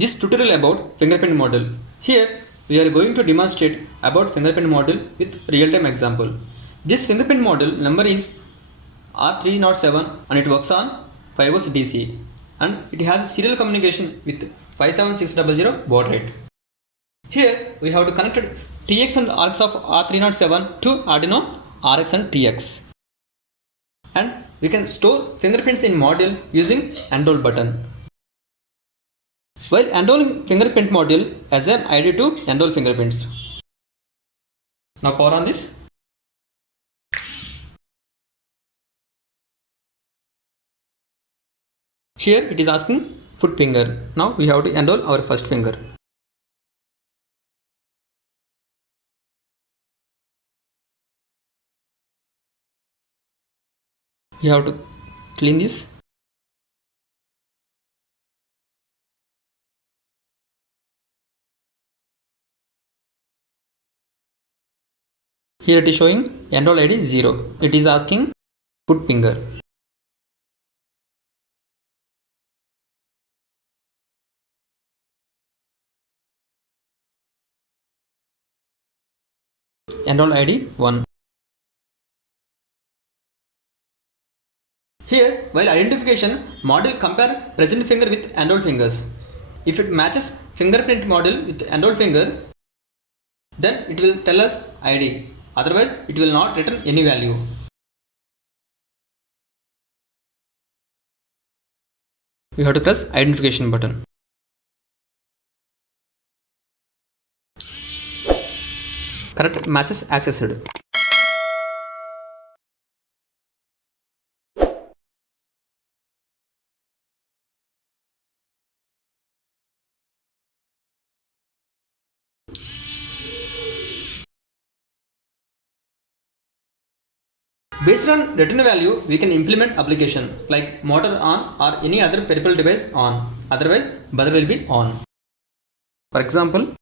This tutorial about fingerprint model. Here we are going to demonstrate about fingerprint model with real-time example. This fingerprint model number is R307 and it works on 5 volts DC and it has serial communication with 57600 baud rate. Here we have to connect TX and RX of R307 to Arduino RX and TX. And we can store fingerprints in module using enroll button. While enrolling fingerprint module, assign ID to enroll fingerprints. Now power on this. Here it is asking foot finger. Now we have to enroll our first finger. You have to clean this. Here it is showing enroll ID 0. It is asking foot finger. Enroll ID 1. Here, while identification, model compare present finger with enrolled fingers. If it matches fingerprint model with enrolled finger, then it will tell us ID. Otherwise, it will not return any value. We have to press identification button. Correct matches accessed. Based on return value, we can implement application like motor on or any other peripheral device on. Otherwise, buzzer will be on. For example,